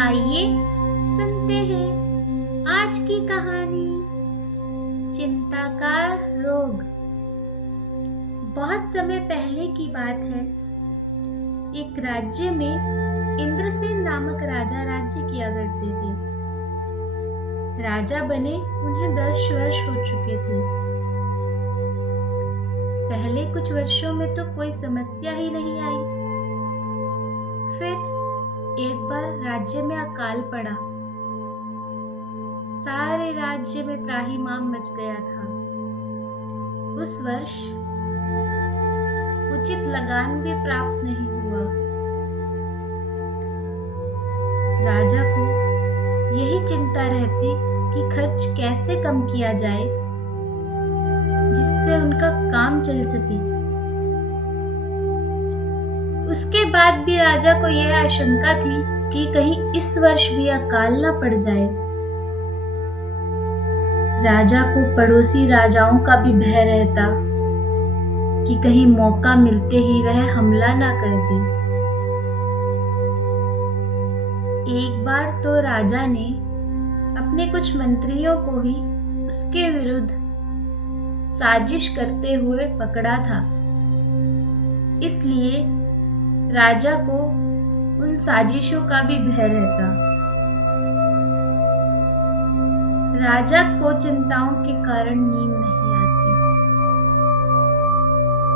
आइए सुनते हैं आज की कहानी चिंता का रोग। बहुत समय पहले की बात है। एक राज्य में इंद्रसेन नामक राजा राज्य किया करते थे। राजा बने उन्हें 10 वर्ष हो चुके थे। पहले कुछ वर्षों में तो कोई समस्या ही नहीं आई। फिर एक बार राज्य में अकाल पड़ा। सारे राज्य में त्राहिमाम मच गया था। उस वर्ष उचित लगान भी प्राप्त नहीं हुआ। राजा को यही चिंता रहती कि खर्च कैसे कम किया जाए जिससे उनका काम चल सके। उसके बाद भी राजा को यह आशंका थी कि कहीं इस वर्ष भी अकाल न पड़ जाए। राजा को पड़ोसी राजाओं का भी भय रहता कि कहीं मौका मिलते ही वह हमला न कर दे। एक बार तो राजा ने अपने कुछ मंत्रियों को ही उसके विरुद्ध साजिश करते हुए पकड़ा था। इसलिए राजा को उन साजिशों का भी भय रहता। राजा को चिंताओं के कारण नींद नहीं आती।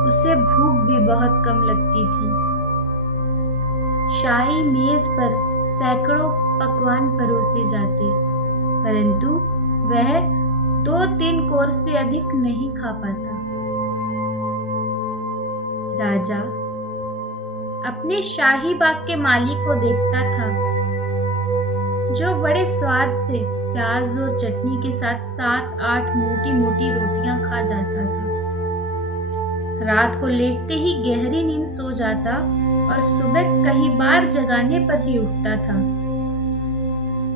उसे भूख भी बहुत कम लगती थी। शाही मेज पर सैकड़ों पकवान परोसे जाते, परंतु वह 2-3 कोर्स से अधिक नहीं खा पाता। राजा अपने शाही बाग के माली को देखता था, जो बड़े स्वाद से प्याज और चटनी के साथ 7-8 मोटी मोटी रोटियां खा जाता था। रात को लेटते ही गहरी नींद सो जाता और सुबह कई बार जगाने पर ही उठता था।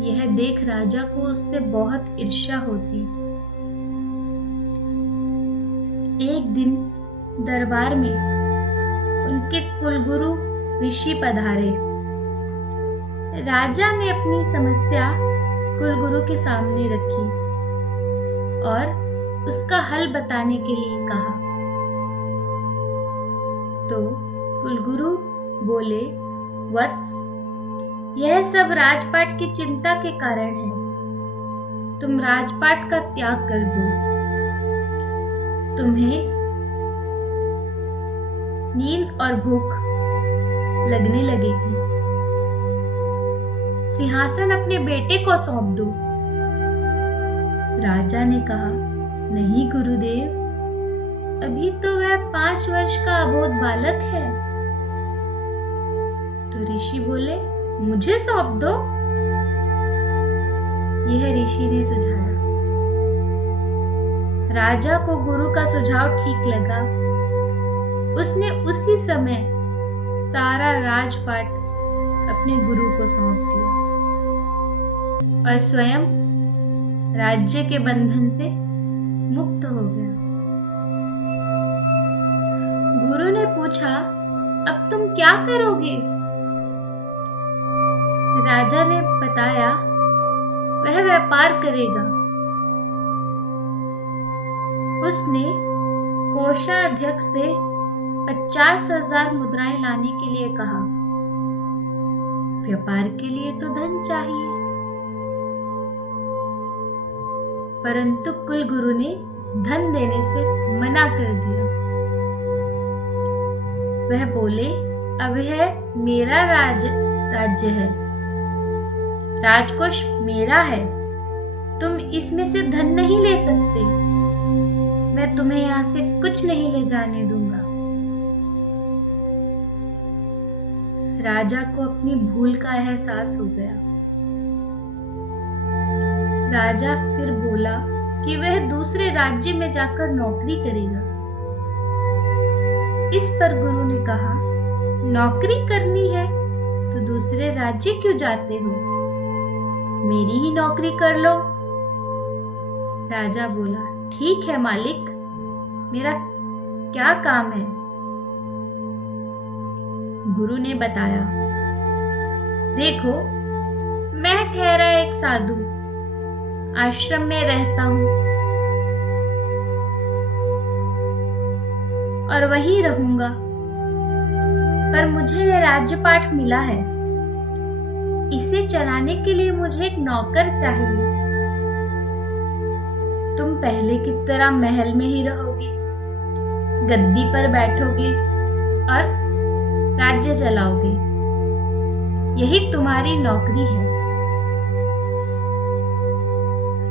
यह देख राजा को उससे बहुत ईर्ष्या होती। एक दिन दरबार में उनके कुलगुरु ऋषि पधारे। राजा ने अपनी समस्या कुलगुरु के सामने रखी और उसका हल बताने के लिए कहा। तो कुलगुरु बोले, वत्स, यह सब राजपाट की चिंता के कारण है। तुम राजपाट का त्याग कर दो। तुम्हें नींद और भूख लगने लगेगी। सिंहासन अपने बेटे को सौंप दो। राजा ने कहा, नहीं गुरुदेव, अभी तो वह 5 वर्ष का अबोध बालक है। तो ऋषि बोले, मुझे सौंप दो। यह ऋषि ने सुझाया। राजा को गुरु का सुझाव ठीक लगा। उसने उसी समय सारा राजपाट अपने गुरु को सौंप दिया और स्वयं राज्य के बंधन से मुक्त हो गया। गुरु ने पूछा, अब तुम क्या करोगे? राजा ने बताया, वह व्यापार करेगा। उसने कोषाध्यक्ष से 50,000 मुद्राएं लाने के लिए कहा। व्यापार के लिए तो धन चाहिए, परंतु कुलगुरु ने धन देने से मना कर दिया। वह बोले, अब यह मेरा राज्य है, राजकोष मेरा है, तुम इसमें से धन नहीं ले सकते। मैं तुम्हें यहां से कुछ नहीं ले जाने दूंगा। राजा को अपनी भूल का एहसास हो गया। राजा फिर बोला कि वह दूसरे राज्य में जाकर नौकरी करेगा। इस पर गुरु ने कहा, नौकरी करनी है तो दूसरे राज्य क्यों जाते हो? मेरी ही नौकरी कर लो। राजा बोला, ठीक है मालिक, मेरा क्या काम है? गुरु ने बताया, देखो, ठहरा एक साधु, आश्रम में रहता हूं और वहीं रहूंगा, पर मुझे यह राज्यपाठ मिला है। इसे चलाने के लिए मुझे एक नौकर चाहिए। तुम पहले की तरह महल में ही रहोगे, गद्दी पर बैठोगे और राज्य चलाओगे। यही तुम्हारी नौकरी है।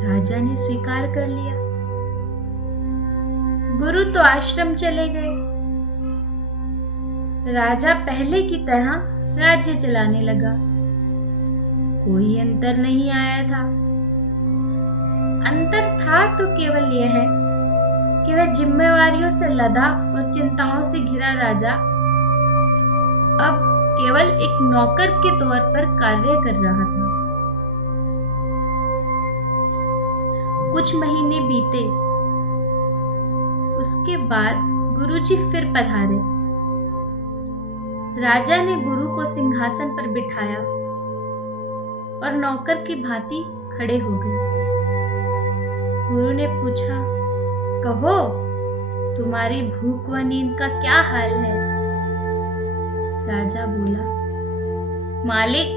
राजा ने स्वीकार कर लिया। गुरु तो आश्रम चले गए। राजा पहले की तरह राज्य चलाने लगा। कोई अंतर नहीं आया था। अंतर था तो केवल यह है कि वह जिम्मेवारियों से लदा और चिंताओं से घिरा राजा अब केवल एक नौकर के तौर पर कार्य कर रहा था। कुछ महीने बीते। उसके बाद गुरुजी फिर पधारे। राजा ने गुरु को सिंहासन पर बिठाया और नौकर की भांति खड़े हो गए। गुरु ने पूछा, कहो, तुम्हारी भूख व नींद का क्या हाल है? राजा बोला, मालिक,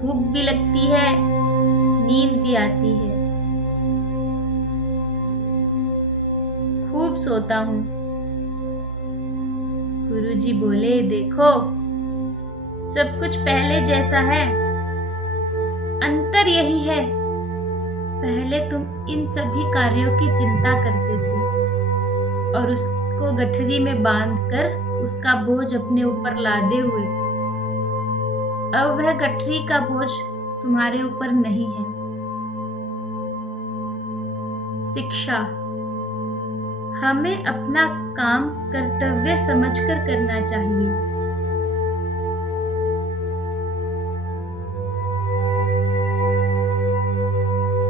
भूख भी लगती है, नींद भी आती है, खूब सोता हूं। गुरुजी बोले, देखो, सब कुछ पहले जैसा है। अंतर यही है, पहले तुम इन सभी कार्यों की चिंता करते थे और उसको गठरी में बांधकर उसका बोझ अपने ऊपर लादे हुए थे। अब वह गठरी का बोझ तुम्हारे ऊपर नहीं है। शिक्षा, हमें अपना काम कर्तव्य समझकर करना चाहिए।